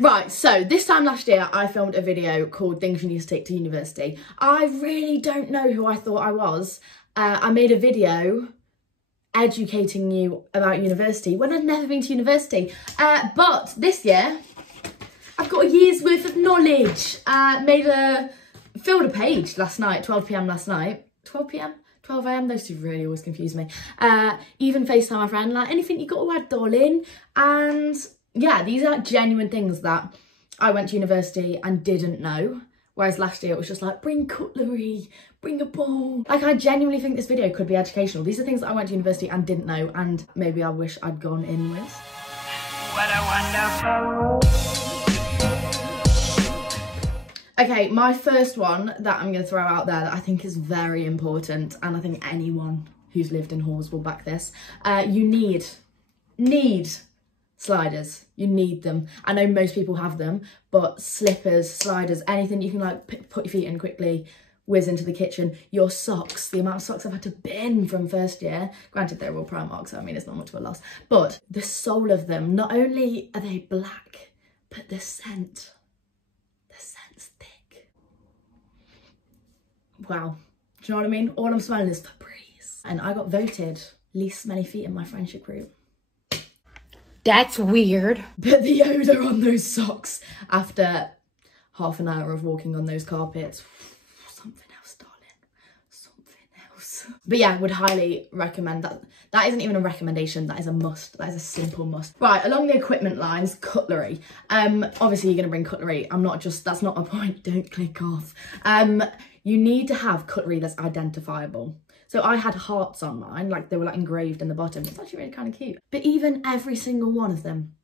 Right, so this time last year, I filmed a video called Things You Need to Take to University. I really don't know who I thought I was. I made a video educating you about university when I'd never been to university. But this year, I've got a year's worth of knowledge. Filled a page last night, 12 PM last night. 12 PM? 12 AM, those two really always confuse me. Even FaceTime my friend, like, anything you got to add, darling? And yeah, these are genuine things that I went to university and didn't know. Whereas last year it was just like, bring cutlery, bring a bowl. Like, I genuinely think this video could be educational. These are things that I went to university and didn't know, and maybe I wish I'd gone in with. What a wonderful... Okay, my first one that I'm going to throw out there that I think is very important, and I think anyone who's lived in halls will back this. You need sliders. You need them. I know most people have them, but slippers, sliders, anything you can like put your feet in quickly, whiz into the kitchen. Your socks, the amount of socks I've had to bin from first year. Granted, they're all Primark, so I mean, it's not much of a loss. But the sole of them, not only are they black, but the scent's thick. Wow. Do you know what I mean? All I'm smelling is Febreze. And I got voted least smelly feet in my friendship group. That's weird. But the odour on those socks after half an hour of walking on those carpets, something else, darling, something else. But yeah, I would highly recommend that. That isn't even a recommendation, that is a must. That is a simple must. Right, along the equipment lines, cutlery. Obviously you're gonna bring cutlery. That's not my point, don't click off. You need to have cutlery that's identifiable. So I had hearts on mine, like they were like engraved in the bottom. It's actually really kind of cute. But even every single one of them,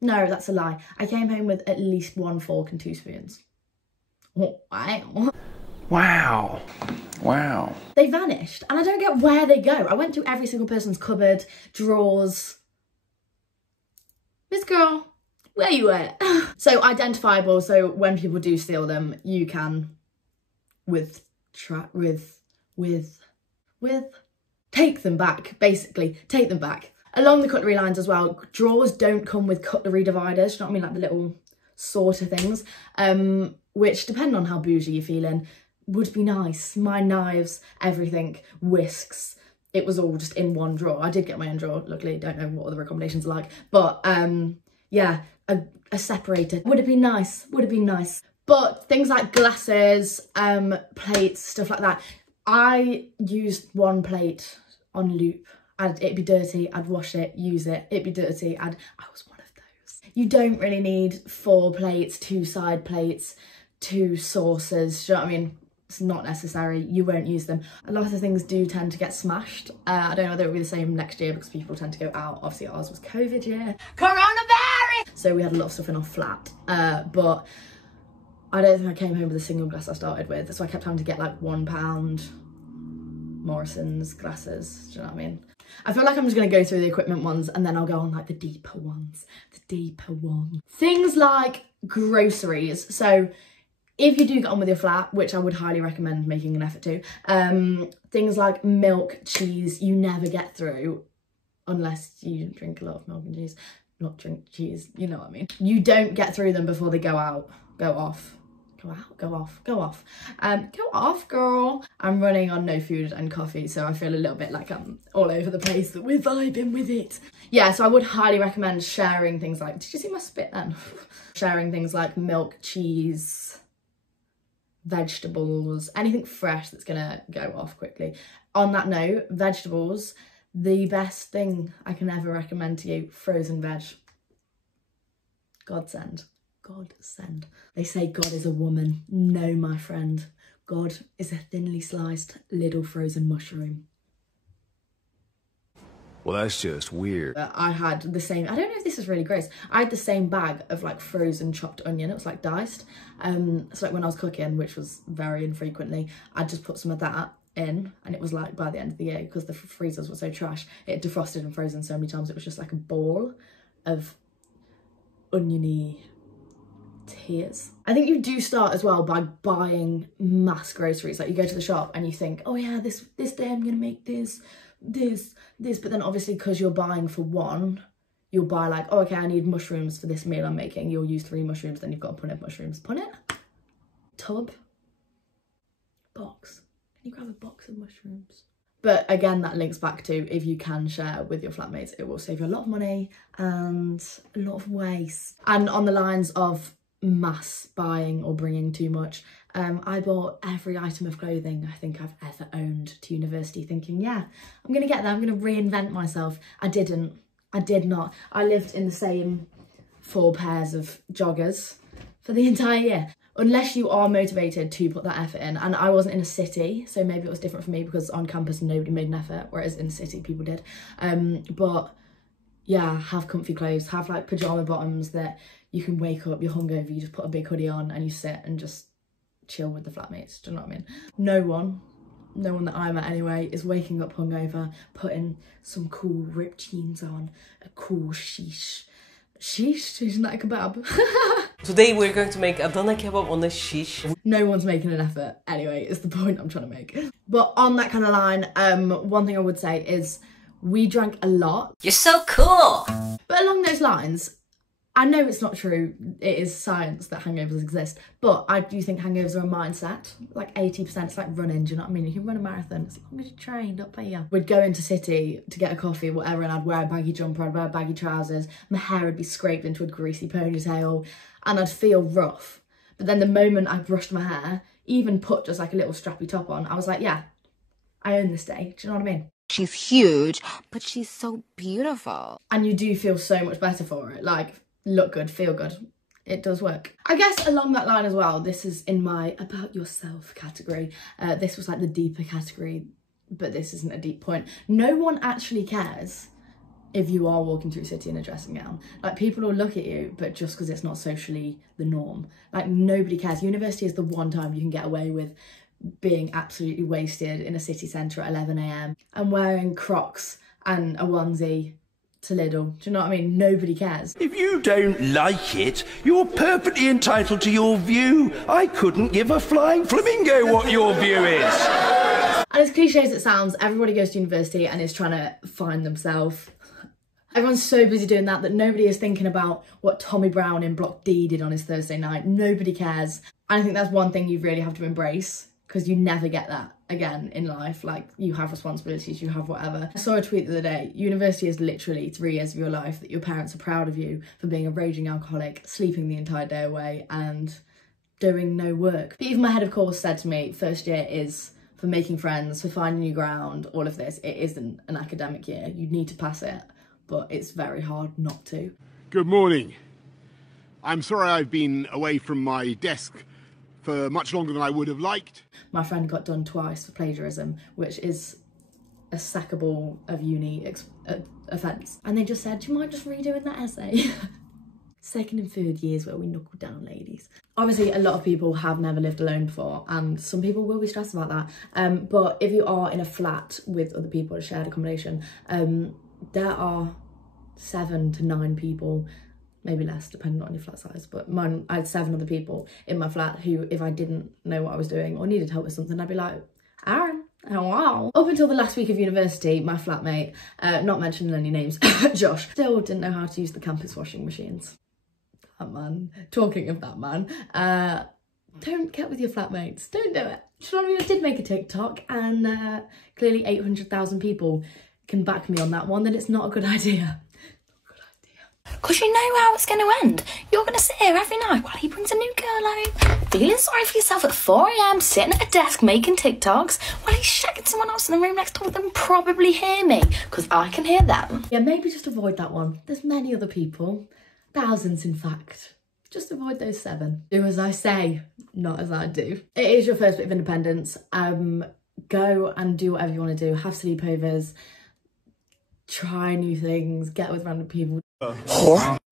no, that's a lie. I came home with at least 1 fork and 2 spoons. Oh, wow. Wow. Wow. They vanished and I don't get where they go. I went through every single person's cupboard, drawers. Miss Girl, where you at? So identifiable, so when people do steal them, you can take them back, basically, take them back. Along the cutlery lines as well, drawers don't come with cutlery dividers, you know what I mean, like the little sorter things, which, depending on how bougie you're feeling, would be nice. My knives, everything, whisks, it was all just in one drawer. I did get my own drawer, luckily, don't know what other accommodations are like, but yeah, a separator would have been nice, But things like glasses, plates, stuff like that, I used 1 plate on loop. It'd be dirty, I'd wash it, use it, it'd be dirty, I was one of those. You don't really need 4 plates, 2 side plates, 2 saucers, do you know what I mean? It's not necessary, you won't use them. A lot of things do tend to get smashed. I don't know whether it'll be the same next year because people tend to go out. Obviously ours was COVID year. Coronavirus! So we had a lot of stuff in our flat, but I don't think I came home with a single glass I started with, so I kept having to get like £1 Morrison's glasses, do you know what I mean? I feel like I'm just going to go through the equipment ones and then I'll go on like the deeper ones, Things like groceries. So if you do get on with your flat, which I would highly recommend making an effort to, things like milk, cheese, you never get through unless you drink a lot of milk and cheese. Not drink cheese, you know what I mean? You don't get through them before they go off. Go off, girl. I'm running on no food and coffee, so I feel a little bit like I'm all over the place, but we're vibing with it. Yeah, so I would highly recommend sharing things like, did you see my spit then? Sharing things like milk, cheese, vegetables, anything fresh that's gonna go off quickly. On that note, vegetables, the best thing I can ever recommend to you, frozen veg. Godsend. Godsend. They say God is a woman. No, my friend. God is a thinly sliced little frozen mushroom. Well, that's just weird. I had the same, I don't know if this is really gross, I had the same bag of like frozen chopped onion. It was like diced. So like when I was cooking, which was very infrequently, I'd just put some of that in, and it was like by the end of the year, because the freezers were so trash, it defrosted and frozen so many times, it was just like a ball of oniony tears. I think you do start as well by buying mass groceries. Like you go to the shop and you think, oh yeah, this day I'm gonna make this, but then obviously because you're buying for one, you'll buy like, oh, okay, I need mushrooms for this meal I'm making. You'll use 3 mushrooms, then you've got a punnet of mushrooms. Punnet? Tub? Box. Can you grab a box of mushrooms? But again, that links back to if you can share with your flatmates, it will save you a lot of money and a lot of waste. And on the lines of mass buying or bringing too much, I bought every item of clothing I think I've ever owned to university thinking, yeah, I'm gonna get there, I'm gonna reinvent myself. I didn't. I did not. I lived in the same 4 pairs of joggers for the entire year. Unless you are motivated to put that effort in. And I wasn't in a city, so maybe it was different for me because on campus nobody made an effort, whereas in the city people did. But yeah, have comfy clothes, have like pyjama bottoms that you can wake up, you're hungover, you just put a big hoodie on and you sit and just chill with the flatmates, do you know what I mean? No one that I met anyway is waking up hungover, putting some cool ripped jeans on, a cool sheesh. Sheesh? Isn't that a kebab? Today we're going to make a doner kebab on the sheesh. No one's making an effort anyway, is the point I'm trying to make. But on that kind of line, one thing I would say is we drank a lot. You're so cool! But along those lines, I know it's not true, it is science that hangovers exist, but I do think hangovers are a mindset. Like 80%, it's like running, do you know what I mean? You can run a marathon as long as you trained up here. We'd go into city to get a coffee, whatever, and I'd wear a baggy jumper, I'd wear baggy trousers, my hair would be scraped into a greasy ponytail, and I'd feel rough. But then the moment I brushed my hair, even put just like a little strappy top on, I was like, yeah, I own this day, do you know what I mean? She's huge, but she's so beautiful. And you do feel so much better for it, like, look good, feel good. It does work. I guess along that line as well, this is in my about yourself category. This was like the deeper category, but this isn't a deep point. No one actually cares if you are walking through city in a dressing gown. Like, people will look at you, but just because it's not socially the norm. Like, nobody cares. University is the one time you can get away with being absolutely wasted in a city centre at 11 AM and wearing Crocs and a onesie to Lidl. Do you know what I mean? Nobody cares. If you don't like it, you're perfectly entitled to your view. I couldn't give a flying flamingo what your view is. And as cliche as it sounds, everybody goes to university and is trying to find themselves. Everyone's so busy doing that that nobody is thinking about what Tommy Brown in Block D did on his Thursday night. Nobody cares. And I think that's one thing you really have to embrace, because you never get that again in life. Like, you have responsibilities, you have whatever. I saw a tweet the other day, university is literally 3 years of your life that your parents are proud of you for being a raging alcoholic, sleeping the entire day away and doing no work. But even my head of course said to me, first year is for making friends, for finding new ground, all of this. It isn't an academic year, you need to pass it, but it's very hard not to. Good morning. I'm sorry I've been away from my desk for much longer than I would have liked. My friend got done twice for plagiarism, which is a sackable of uni offence. And they just said, do you mind just redoing that essay? Second and third years where we knuckle down, ladies. Obviously, a lot of people have never lived alone before, and some people will be stressed about that. But if you are in a flat with other people, a shared accommodation, there are 7 to 9 people, maybe less depending on your flat size, but mine, I had 7 other people in my flat who, if I didn't know what I was doing or needed help with something, I'd be like, Aaron, oh wow. Up until the last week of university, my flatmate, not mentioning any names, Josh, still didn't know how to use the campus washing machines. That man, talking of that man, don't get with your flatmates, don't do it. Do you know what I mean? I did make a TikTok and clearly 800,000 people can back me on that one, that it's not a good idea. Because you know how it's going to end. You're going to sit here every night while he brings a new girl home, feeling sorry for yourself at 4 AM, sitting at a desk making TikToks while he's shagging someone else in the room next door with them probably hear me, because I can hear them. Yeah, maybe just avoid that one. There's many other people, thousands in fact. Just avoid those 7. Do as I say, not as I do. It is your first bit of independence. Go and do whatever you want to do. Have sleepovers, try new things, get with random people.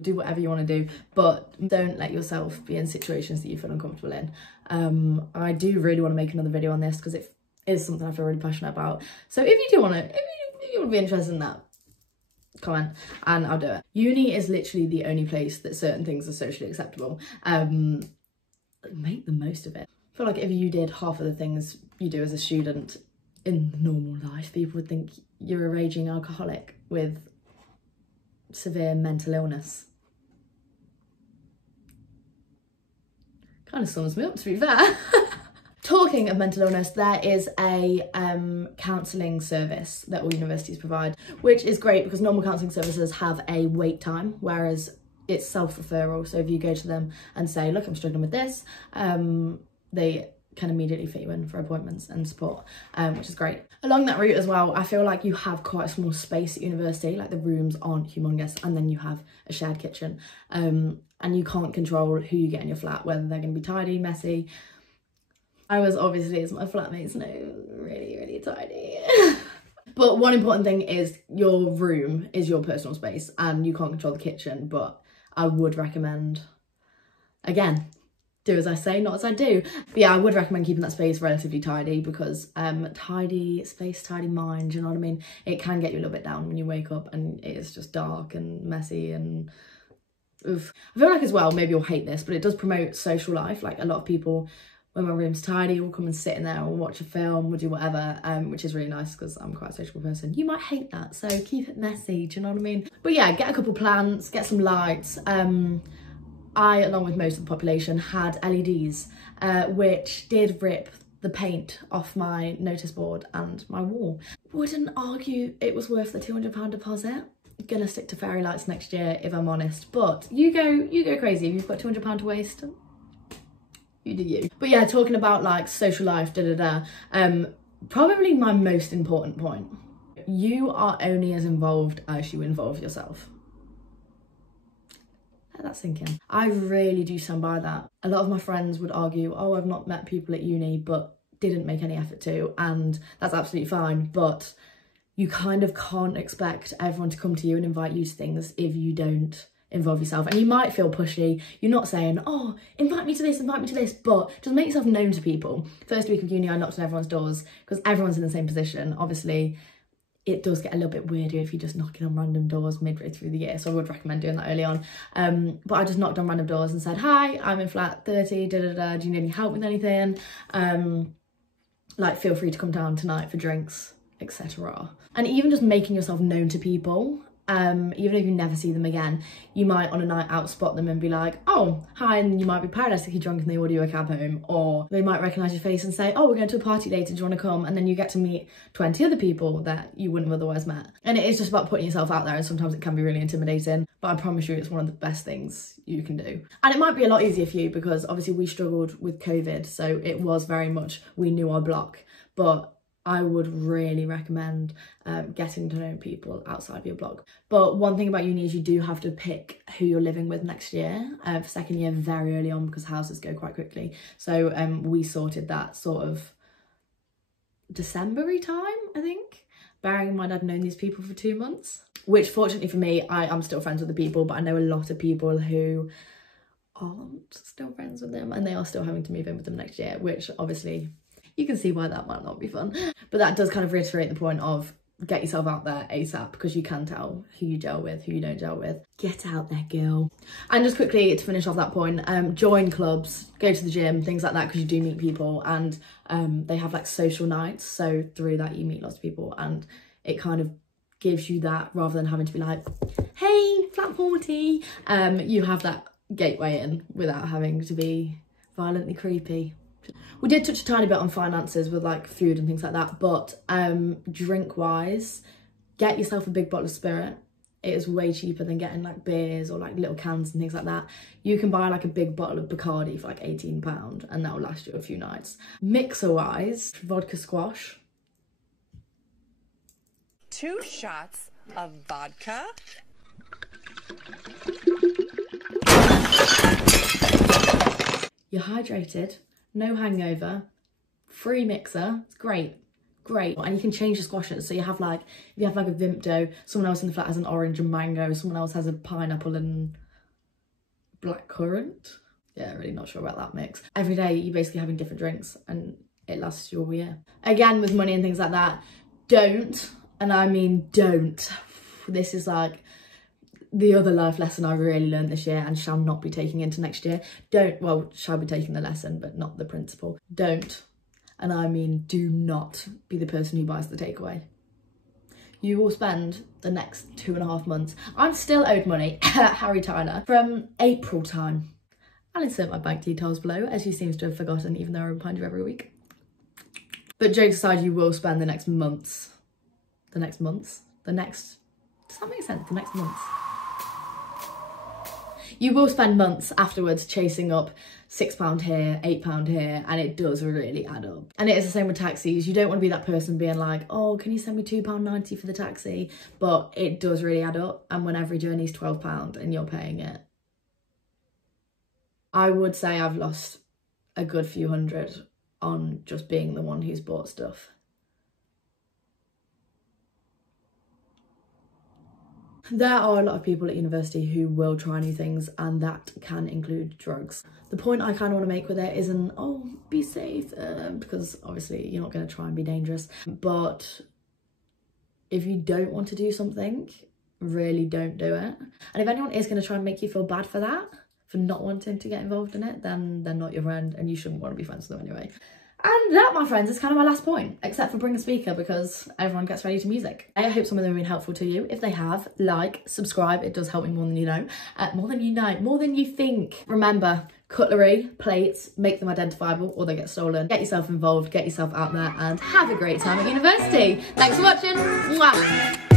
Do whatever you want to do, but don't let yourself be in situations that you feel uncomfortable in. I do really want to make another video on this because it is something I feel really passionate about. So if you do want to, if you would be interested in that, comment and I'll do it. Uni is literally the only place that certain things are socially acceptable. Make the most of it. I feel like if you did half of the things you do as a student in normal life, people would think you're a raging alcoholic with severe mental illness. Kind of sums me up, to be fair. Talking of mental illness, there is a counselling service that all universities provide, which is great because normal counselling services have a wait time, whereas it's self-referral. So if you go to them and say, look, I'm struggling with this, they can immediately fit you in for appointments and support, which is great. Along that route as well, I feel like you have quite a small space at university, like the rooms aren't humongous, and then you have a shared kitchen, and you can't control who you get in your flat, whether they're going to be tidy, messy. I was obviously, as my flatmates know, really, really tidy. But one important thing is your room is your personal space and you can't control the kitchen, but I would recommend, again, do as I say, not as I do. But yeah, I would recommend keeping that space relatively tidy because tidy space, tidy mind, you know what I mean? It can get you a little bit down when you wake up and it's just dark and messy and oof. I feel like as well, maybe you'll hate this, but it does promote social life. Like a lot of people, when my room's tidy, we'll come and sit in there and watch a film, we'll do whatever, which is really nice because I'm quite a sociable person. You might hate that, so keep it messy, do you know what I mean? But yeah, get a couple plants, get some lights. I, along with most of the population, had LEDs, which did rip the paint off my notice board and my wall. Wouldn't argue it was worth the £200 deposit. Gonna stick to fairy lights next year, if I'm honest. But you go crazy if you've got £200 to waste. You do you. But yeah, talking about like social life, probably my most important point. You are only as involved as you involve yourself. Let that sink in. I really do stand by that. A lot of my friends would argue, oh, I've not met people at uni, but didn't make any effort to, and that's absolutely fine. But you kind of can't expect everyone to come to you and invite you to things if you don't involve yourself. And you might feel pushy. You're not saying, oh, invite me to this, but just make yourself known to people. First week of uni, I knocked on everyone's doors because everyone's in the same position. Obviously, it does get a little bit weirder if you're just knocking on random doors midway through the year, so I would recommend doing that early on. But I just knocked on random doors and said, hi, I'm in flat 30, do you need any help with anything? Like, feel free to come down tonight for drinks, etc. And even just making yourself known to people, even if you never see them again, you might on a night out spot them and be like, oh, hi, and you might be paralytically drunk and they order you a cab home, or they might recognise your face and say, oh, we're going to a party later, do you want to come? And then you get to meet 20 other people that you wouldn't have otherwise met. And it is just about putting yourself out there, and sometimes it can be really intimidating, but I promise you it's one of the best things you can do. And it might be a lot easier for you because obviously we struggled with COVID, so it was very much, we knew our block, but I would really recommend getting to know people outside of your block. But one thing about uni is you do have to pick who you're living with next year, for second year very early on, because houses go quite quickly. So we sorted that sort of December-y time, I think, bearing in mind I'd known these people for 2 months, which fortunately for me, I'm still friends with the people, but I know a lot of people who aren't still friends with them and they are still having to move in with them next year, which obviously you can see why that might not be fun. But that does kind of reiterate the point of get yourself out there ASAP, because you can tell who you gel with, who you don't gel with. Get out there, girl. And just quickly to finish off that point, join clubs, go to the gym, things like that, because you do meet people, and they have like social nights. So through that you meet lots of people, and it kind of gives you that, rather than having to be like, hey, flat 40, you have that gateway in without having to be violently creepy. We did touch a tiny bit on finances with like food and things like that, but drink wise, get yourself a big bottle of spirit. It is way cheaper than getting like beers or like little cans and things like that. You can buy like a big bottle of Bacardi for like £18 and that will last you a few nights. Mixer wise, vodka squash. 2 shots of vodka. You're hydrated. No hangover, free mixer, it's great. And you can change the squashes, so you have like, if you have like a Vimto, someone else in the flat has an orange and mango, someone else has a pineapple and blackcurrant. Yeah, really not sure about that mix. Every day you're basically having different drinks and it lasts you all year. Again, with money and things like that, don't, and I mean don't, this is like the other life lesson I really learned this year and shall not be taking into next year. Shall be taking the lesson, but not the principle. Don't, and I mean do not be the person who buys the takeaway. you will spend the next 2.5 months. I'm still owed money, Harry Tyler, from April time. I'll insert my bank details below, as he seems to have forgotten, even though I remind you every week. But jokes aside, you will spend the next months. Does that make sense? The next months. You will spend months afterwards chasing up £6 here, £8 here, and it does really add up. And it is the same with taxis. You don't want to be that person being like, oh, can you send me £2.90 for the taxi? But it does really add up. And when every journey is £12 and you're paying it, I would say I've lost a good few hundred on just being the one who's bought stuff. There are a lot of people at university who will try new things, and that can include drugs. The point I kind of want to make with it isn't, oh, be safe, because obviously you're not going to try and be dangerous. But if you don't want to do something, really don't do it. And if anyone is going to try and make you feel bad for that, for not wanting to get involved in it, then they're not your friend and you shouldn't want to be friends with them anyway. And that, my friends, is kind of my last point, except for bring a speaker because everyone gets ready to music. I hope some of them have been helpful to you. If they have, like, subscribe. It does help me more than you know. More than you think. Remember, cutlery, plates, make them identifiable or they get stolen. Get yourself involved, get yourself out there, and have a great time at university. Thanks for watching. Mwah.